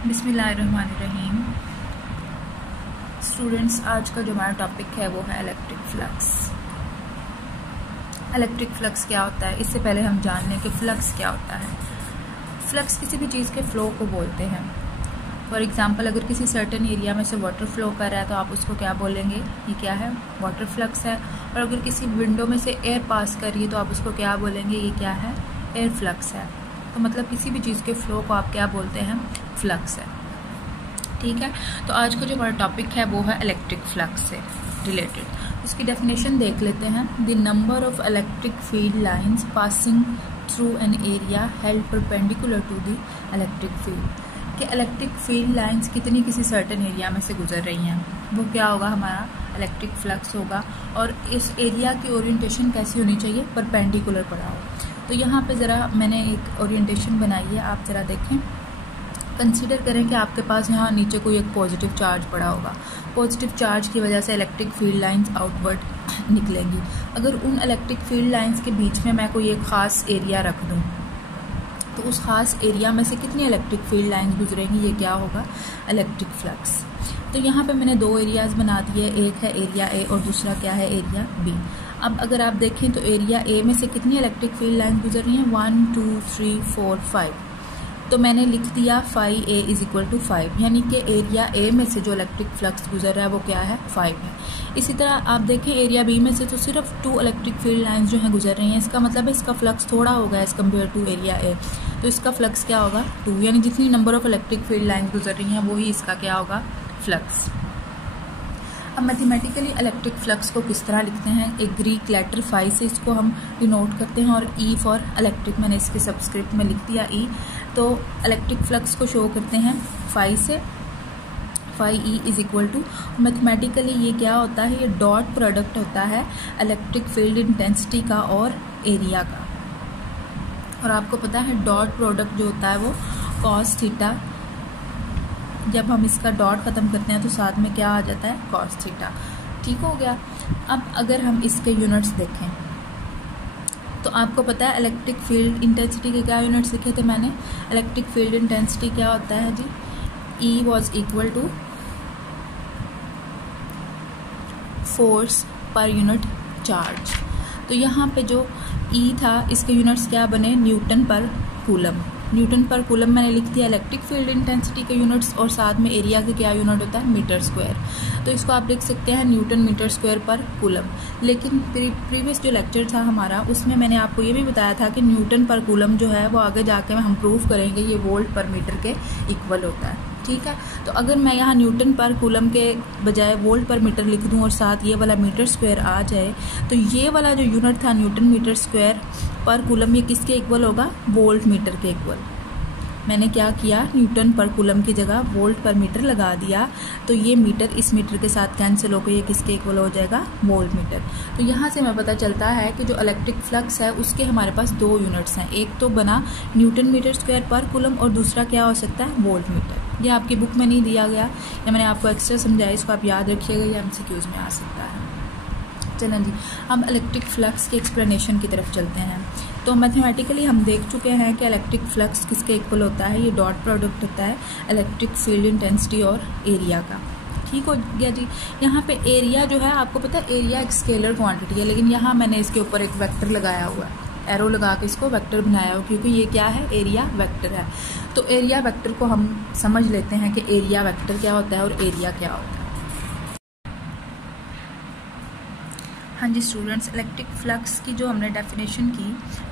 बिस्मिल्लाहिर्रहमानिर्रहीम। स्टूडेंट्स, आज का जो हमारा टॉपिक है वो है इलेक्ट्रिक फ्लक्स। इलेक्ट्रिक फ्लक्स क्या होता है, इससे पहले हम जान लें कि फ्लक्स क्या होता है। फ्लक्स किसी भी चीज़ के फ्लो को बोलते हैं। फॉर एग्जांपल, अगर किसी सर्टेन एरिया में से वाटर फ्लो कर रहा है तो आप उसको क्या बोलेंगे, ये क्या है, वाटर फ्लक्स है। और अगर किसी विंडो में से एयर पास कर रही है तो आप उसको क्या बोलेंगे, ये क्या है, एयर फ्लक्स है। तो मतलब किसी भी चीज़ के फ्लो को आप क्या बोलते हैं, फ्लक्स है। ठीक है, तो आज का जो हमारा टॉपिक है वो है इलेक्ट्रिक फ्लक्स से रिलेटेड। उसकी डेफिनेशन देख लेते हैं। The number of electric field lines passing through an area held perpendicular to the electric field. कि इलेक्ट्रिक फील्ड लाइंस कितनी किसी सर्टेन एरिया में से गुजर रही हैं, वो क्या होगा, हमारा इलेक्ट्रिक फ्लक्स होगा। और इस एरिया की ओरिएंटेशन कैसी होनी चाहिए, परपेंडिकुलर पड़ा हो। तो यहाँ पे ज़रा मैंने एक ओरिएंटेशन बनाई है, आप ज़रा देखें। कंसीडर करें कि आपके पास यहाँ नीचे कोई एक पॉजिटिव चार्ज पड़ा होगा। पॉजिटिव चार्ज की वजह से इलेक्ट्रिक फील्ड लाइंस आउटवर्ड निकलेंगी। अगर उन इलेक्ट्रिक फील्ड लाइंस के बीच में मैं कोई एक ख़ास एरिया रख दूँ तो उस ख़ास एरिया में से कितनी इलेक्ट्रिक फील्ड लाइंस गुजरेंगी, ये क्या होगा, इलेक्ट्रिक फ्लक्स। तो यहाँ पे मैंने दो एरियाज़ बना दिए, एक है एरिया ए और दूसरा क्या है, एरिया बी। अब अगर आप देखें तो एरिया ए में से कितनी इलेक्ट्रिक फील्ड लाइन गुजर रही हैं, 1 2 3 4 5। तो मैंने लिख दिया phi A is equal to 5, यानी कि एरिया ए में से जो इलेक्ट्रिक फ्लक्स गुजर रहा है वो क्या है, 5 है। इसी तरह आप देखें एरिया बी में से तो सिर्फ 2 इलेक्ट्रिक फील्ड लाइंस जो हैं गुजर रही हैं। इसका मतलब है इसका फ्लक्स थोड़ा होगा as compare to area A. तो इसका फ्लक्स क्या होगा, 2, यानी जितनी number of electric field lines गुजर रही हैं वही इसका क्या होगा, फ्लक्स। अब मैथमेटिकली इलेक्ट्रिक फ्लक्स को किस तरह लिखते हैं, एक ग्रीक लेटर फाई से इसको हम डिनोट करते हैं, और ई फॉर इलेक्ट्रिक मैंने इसके सबस्क्रिप्ट में लिख दिया ई। तो इलेक्ट्रिक फ्लक्स को शो करते हैं फाई से, phi E is equal to, mathematically ये क्या होता है, ये डॉट प्रोडक्ट होता है इलेक्ट्रिक फील्ड इंटेंसिटी का और एरिया का। और आपको पता है डॉट प्रोडक्ट जो होता है वो कॉस थीटा, जब हम इसका डॉट ख़त्म करते हैं तो साथ में क्या आ जाता है, कॉस थीटा। ठीक हो गया। अब अगर हम इसके यूनिट्स देखें तो आपको पता है इलेक्ट्रिक फील्ड इंटेंसिटी के क्या यूनिट्स लिखे थे मैंने। इलेक्ट्रिक फील्ड इंटेंसिटी क्या होता है जी, E was equal to force per unit charge. तो यहाँ पे जो ई था इसके यूनिट्स क्या बने, न्यूटन पर कूलम। न्यूटन पर कूलम मैंने लिख दिया इलेक्ट्रिक फील्ड इंटेंसिटी के यूनिट्स, और साथ में एरिया के क्या यूनिट होता है, मीटर स्क्वायर। तो इसको आप लिख सकते हैं न्यूटन मीटर स्क्वायर पर कूलम। लेकिन प्रीवियस जो लेक्चर था हमारा उसमें मैंने आपको ये भी बताया था कि न्यूटन पर कूलम जो है वो आगे जाके हम प्रूव करेंगे ये वोल्ट पर मीटर के इक्वल होता है। ठीक है, तो अगर मैं यहाँ न्यूटन पर कूलम के बजाय वोल्ट पर मीटर लिख दूँ और साथ ये वाला मीटर स्क्वायर आ जाए तो ये वाला जो यूनिट था न्यूटन मीटर स्क्वायर पर कूलम, ये किसके इक्वल होगा, वोल्ट मीटर के इक्वल। मैंने क्या किया, न्यूटन पर कूलम की जगह वोल्ट पर मीटर लगा दिया, तो ये मीटर इस मीटर के साथ कैंसिल होकर ये किसके इक्वल हो जाएगा, वोल्ट मीटर। तो यहाँ से हमें पता चलता है कि जो इलेक्ट्रिक फ्लक्स है उसके हमारे पास 2 यूनिट्स हैं, एक तो बना न्यूटन मीटर स्क्वायर पर कूलम और दूसरा क्या हो सकता है, वोल्ट मीटर। ये आपकी बुक में नहीं दिया गया, या मैंने आपको एक्स्ट्रा समझाया, इसको आप याद रखिएगा, ये MCQs में आ सकता है। चलें जी, हम इलेक्ट्रिक फ्लक्स की एक्सप्लेनेशन की तरफ चलते हैं। तो मैथमेटिकली हम देख चुके हैं कि इलेक्ट्रिक फ्लक्स किसके इक्वल होता है, ये डॉट प्रोडक्ट होता है इलेक्ट्रिक फील्ड इंटेंसिटी और एरिया का। ठीक हो गया जी। यहाँ पे एरिया जो है, आपको पता है एरिया एक स्केलर क्वांटिटी है, लेकिन यहाँ मैंने इसके ऊपर एक वेक्टर लगाया हुआ है, एरो लगा के इसको वेक्टर बनाया हो, क्योंकि ये क्या है, एरिया वेक्टर है। तो एरिया वेक्टर को हम समझ लेते हैं कि एरिया वेक्टर क्या होता है और एरिया क्या होता है। हाँ जी स्टूडेंट्स, इलेक्ट्रिक फ्लक्स की जो हमने डेफिनेशन की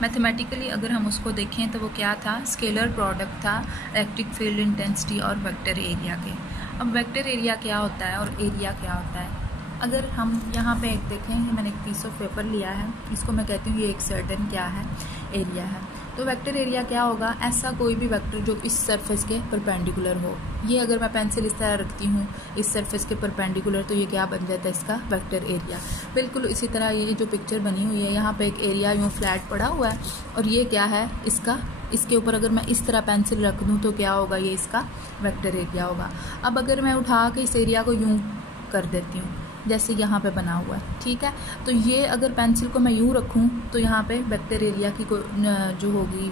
मैथमेटिकली अगर हम उसको देखें तो वो क्या था, स्केलर प्रोडक्ट था इलेक्ट्रिक फील्ड इंटेंसिटी और वेक्टर एरिया के। अब वेक्टर एरिया क्या होता है और एरिया क्या होता है, अगर हम यहाँ पे एक देखें, मैंने एक पीस ऑफ पेपर लिया है, इसको मैं कहती हूँ ये एक सर्टेन क्या है, एरिया है। तो वेक्टर एरिया क्या होगा, ऐसा कोई भी वेक्टर जो इस सरफेस के परपेंडिकुलर हो। ये अगर मैं पेंसिल इस तरह रखती हूँ इस सरफेस के परपेंडिकुलर, तो ये क्या बन जाता है, इसका वेक्टर एरिया। बिल्कुल इसी तरह ये जो पिक्चर बनी हुई है, यहाँ पे एक एरिया यूँ फ्लैट पड़ा हुआ है, और ये क्या है, इसका, इसके ऊपर अगर मैं इस तरह पेंसिल रख दूँ तो क्या होगा, ये इसका वेक्टर एरिया होगा। अब अगर मैं उठा के इस एरिया को यूँ कर देती हूँ जैसे यहाँ पे बना हुआ है, ठीक है, तो ये अगर पेंसिल को मैं यूँ रखूँ तो यहाँ पे वेक्टर एरिया की जो होगी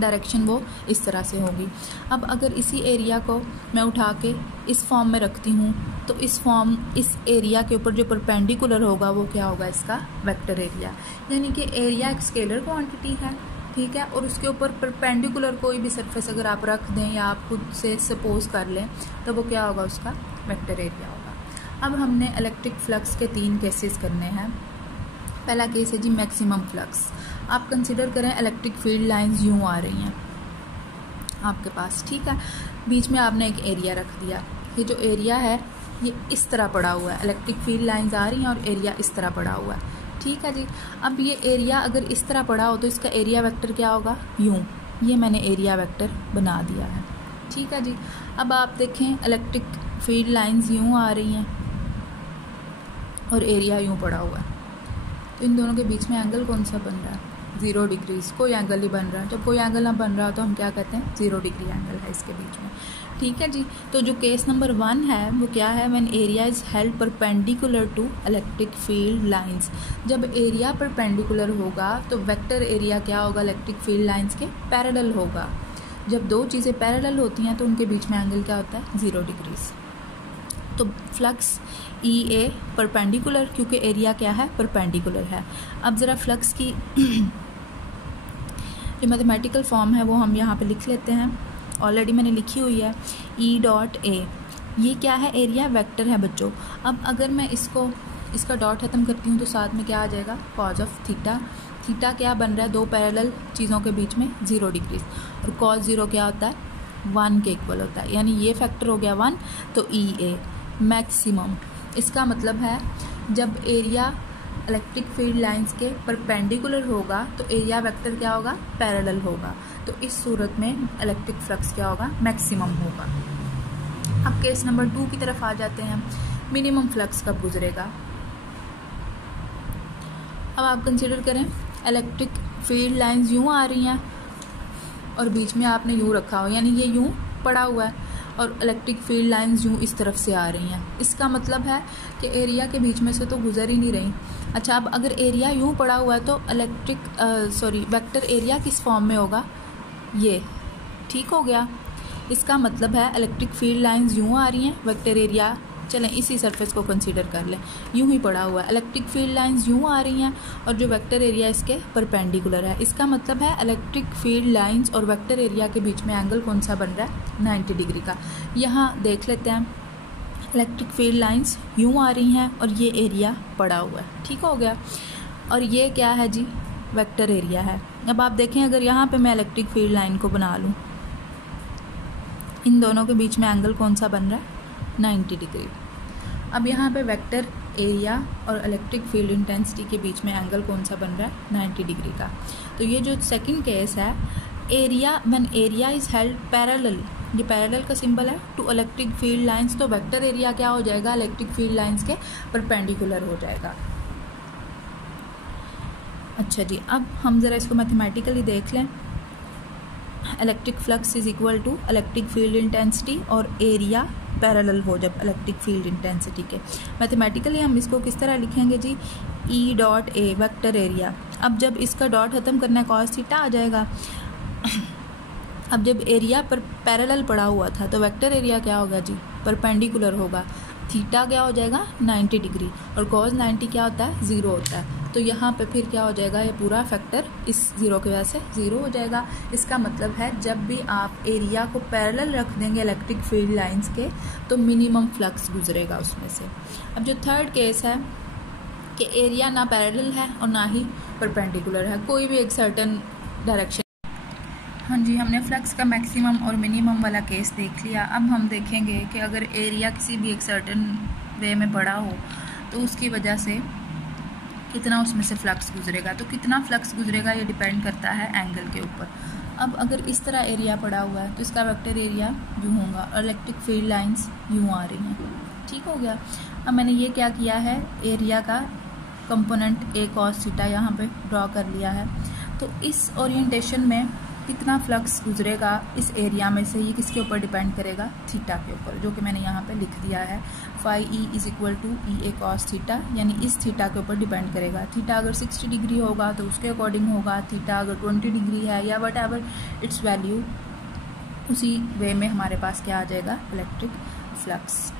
डायरेक्शन वो इस तरह से होगी। अब अगर इसी एरिया को मैं उठा के इस फॉर्म में रखती हूँ तो इस एरिया के ऊपर जो परपेंडिकुलर होगा वो क्या होगा, इसका वेक्टर एरिया। यानी कि एरिया एक स्केलर क्वांटिटी है, ठीक है, और उसके ऊपर परपेंडिकुलर कोई भी सरफेस अगर आप रख दें या आप खुद से सपोज कर लें तो वो क्या होगा, उसका वेक्टर एरिया होगा। अब हमने इलेक्ट्रिक फ्लक्स के 3 केसेस करने हैं। पहला केस है जी मैक्सिमम फ्लक्स। आप कंसिडर करें इलेक्ट्रिक फील्ड लाइंस यूँ आ रही हैं आपके पास, ठीक है, बीच में आपने एक एरिया रख दिया। ये जो एरिया है ये इस तरह पड़ा हुआ है, इलेक्ट्रिक फील्ड लाइंस आ रही हैं और एरिया इस तरह पड़ा हुआ है, ठीक है जी। अब ये एरिया अगर इस तरह पड़ा हो तो इसका एरिया वेक्टर क्या होगा, यूँ। ये मैंने एरिया वेक्टर बना दिया है, ठीक है जी। अब आप देखें इलेक्ट्रिक फील्ड लाइंस यूँ आ रही हैं और एरिया यूँ पड़ा हुआ है, तो इन दोनों के बीच में एंगल कौन सा बन रहा है, 0 डिग्रीज। कोई एंगल नहीं बन रहा है। जब कोई एंगल ना बन रहा हो तो हम क्या कहते हैं, 0 डिग्री एंगल है इसके बीच में, ठीक है जी। तो जो केस नंबर 1 है वो क्या है, when area is held perpendicular to electric field lines. जब एरिया परपेंडिकुलर होगा तो वेक्टर एरिया क्या होगा, इलेक्ट्रिक फील्ड लाइंस के पैरेलल होगा। जब दो चीज़ें पैरेलल होती हैं तो उनके बीच में एंगल क्या होता है, 0 डिग्रीज। तो फ्लक्स EA परपेंडिकुलर, क्योंकि एरिया क्या है, परपेंडिकुलर है। अब ज़रा फ्लक्स की जो मैथमेटिकल फॉर्म है वो हम यहाँ पे लिख लेते हैं। ऑलरेडी मैंने लिखी हुई है E.A। ये क्या है, एरिया वेक्टर है बच्चों। अब अगर मैं इसका डॉट खत्म करती हूँ तो साथ में क्या आ जाएगा, कॉज ऑफ थीटा। थीटा क्या बन रहा है, दो पैरेलल चीज़ों के बीच में 0 डिग्रीज, और कॉज 0 क्या होता है, 1 के इक्वल होता है। यानी ये फैक्टर हो गया 1। तो EA मैक्सिमम, इसका मतलब है जब एरिया इलेक्ट्रिक फील्ड लाइंस के परपेंडिकुलर होगा तो एरिया वेक्टर क्या होगा, पैरेलल होगा। तो इस सूरत में इलेक्ट्रिक फ्लक्स क्या होगा, मैक्सिमम होगा। अब केस नंबर 2 की तरफ आ जाते हैं। मिनिमम फ्लक्स कब गुजरेगा। अब आप कंसिडर करें इलेक्ट्रिक फील्ड लाइंस यूँ आ रही हैं और बीच में आपने यूँ रखा हो, यानी ये यूँ पड़ा हुआ है और इलेक्ट्रिक फील्ड लाइंस यूँ इस तरफ से आ रही हैं। इसका मतलब है कि एरिया के बीच में से तो गुजर ही नहीं रही। अच्छा, अब अगर एरिया यूँ पड़ा हुआ है तो वेक्टर एरिया किस फॉर्म में होगा, ये, ठीक हो गया। इसका मतलब है इलेक्ट्रिक फील्ड लाइंस यूँ आ रही हैं, वेक्टर एरिया, चलें इसी सरफेस को कंसीडर कर लें, यूँ ही पड़ा हुआ है। इलेक्ट्रिक फील्ड लाइंस यूँ आ रही हैं और जो वेक्टर एरिया इसके परपेंडिकुलर है। इसका मतलब है इलेक्ट्रिक फील्ड लाइंस और वेक्टर एरिया के बीच में एंगल कौन सा बन रहा है, 90 डिग्री का। यहाँ देख लेते हैं, इलेक्ट्रिक फील्ड लाइंस यूँ आ रही हैं और ये एरिया पड़ा हुआ है, ठीक हो गया। और ये क्या है जी, वेक्टर एरिया है। अब आप देखें अगर यहाँ पे मैं इलेक्ट्रिक फील्ड लाइन को बना लूँ, इन दोनों के बीच में एंगल कौन सा बन रहा है, 90 डिग्री। अब यहाँ पे वेक्टर एरिया और इलेक्ट्रिक फील्ड इंटेंसिटी के बीच में एंगल कौन सा बन रहा है, 90 डिग्री का। तो ये जो सेकंड केस है, area when area is held parallel, ये पैरेलल का सिंबल है, टू इलेक्ट्रिक फील्ड लाइंस, तो वेक्टर एरिया क्या हो जाएगा, इलेक्ट्रिक फील्ड लाइंस के परपेंडिकुलर हो जाएगा। अच्छा जी, अब हम ज़रा इसको मैथमेटिकली देख लें। Electric flux is equal to electric field intensity और एरिया पैरेलल हो जब इलेक्ट्रिक फील्ड इंटेंसिटी के। मैथमेटिकली हम इसको किस तरह लिखेंगे जी, E.A वेक्टर एरिया। अब जब इसका डॉट खत्म करना है कॉस थीटा आ जाएगा। अब जब एरिया पर पैरेलल पड़ा हुआ था तो वेक्टर एरिया क्या होगा जी, परपेंडिकुलर होगा। थीटा क्या हो जाएगा, 90 डिग्री, और कॉस 90 क्या होता है, 0 होता है। तो यहाँ पे फिर क्या हो जाएगा, ये पूरा फैक्टर इस 0 की वजह से 0 हो जाएगा। इसका मतलब है जब भी आप एरिया को पैरेलल रख देंगे इलेक्ट्रिक फील्ड लाइंस के तो मिनिमम फ्लक्स गुजरेगा उसमें से। अब जो थर्ड केस है कि एरिया ना पैरेलल है और ना ही परपेंडिकुलर है, कोई भी एक सर्टेन डायरेक्शन। हाँ जी, हमने फ्लक्स का मैक्सिमम और मिनिमम वाला केस देख लिया। अब हम देखेंगे कि अगर एरिया किसी भी एक सर्टेन वे में पड़ा हो तो उसकी वजह से कितना उसमें से फ्लक्स गुजरेगा। तो कितना फ्लक्स गुजरेगा ये डिपेंड करता है एंगल के ऊपर। अब अगर इस तरह एरिया पड़ा हुआ है तो इसका वेक्टर एरिया यूँ होगा और इलेक्ट्रिक फील्ड लाइंस यूँ आ रही हैं, ठीक हो गया। अब मैंने ये क्या किया है, एरिया का कंपोनेंट A cos थीटा यहाँ पे ड्रॉ कर लिया है। तो इस ओरिएंटेशन में कितना फ्लक्स गुजरेगा इस एरिया में से, ये किसके ऊपर डिपेंड करेगा, थीटा के ऊपर, जो कि मैंने यहाँ पे लिख दिया है। Phi E is equal to E A cos theta, यानी इस थीटा के ऊपर डिपेंड करेगा। थीटा अगर 60 डिग्री होगा तो उसके अकॉर्डिंग होगा, थीटा अगर 20 डिग्री है या वट एवर इट्स वैल्यू, उसी वे में हमारे पास क्या आ जाएगा, इलेक्ट्रिक फ्लक्स।